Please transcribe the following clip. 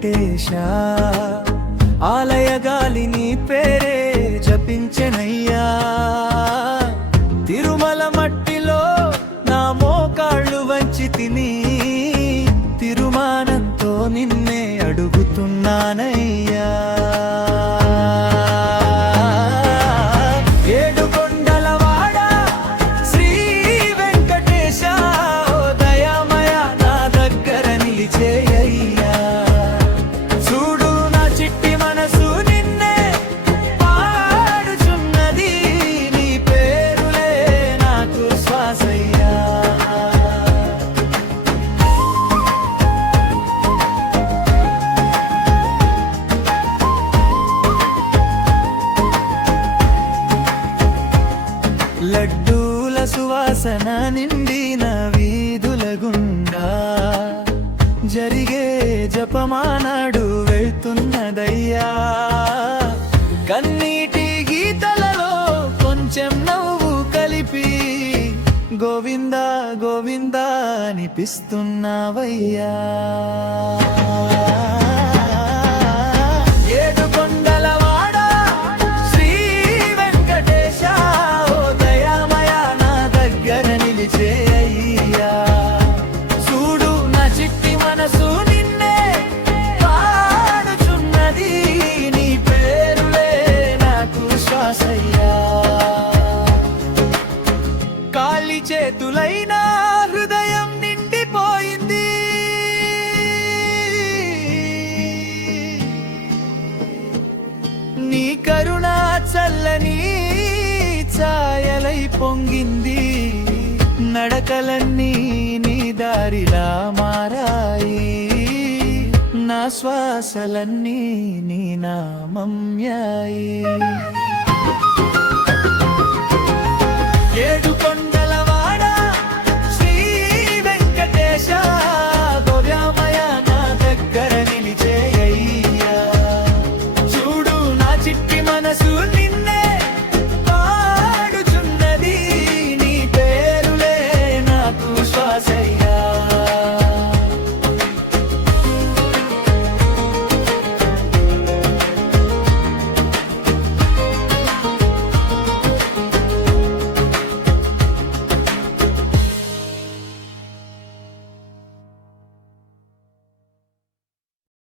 వెంకటేశ ఆలయ గాలి నీ పేరే జపించెనయ్యా తిరుమల మట్టిలో నా మోకాళ్ళు వంచి తిని తిరుమానంతో నిన్నే అడుగుతున్నానయ్యా లడ్డూల సువాసన నిండిన వీధుల గుండా జరిగే జపమానాడు వెళ్తున్నదయ్యా కన్నీటి గీతలలో కొంచెం నవ్వు కలిపి గోవిందా గోవిందా అనిపిస్తున్నావయ్యా చేతులైనా హృదయం నిండిపోయింది నీ కరుణ చల్లని ఛాయలై పొంగింది నడకలన్నీ నీ దారిలా మారాయి నా శ్వాసలన్నీ నీ నామమ్యాయి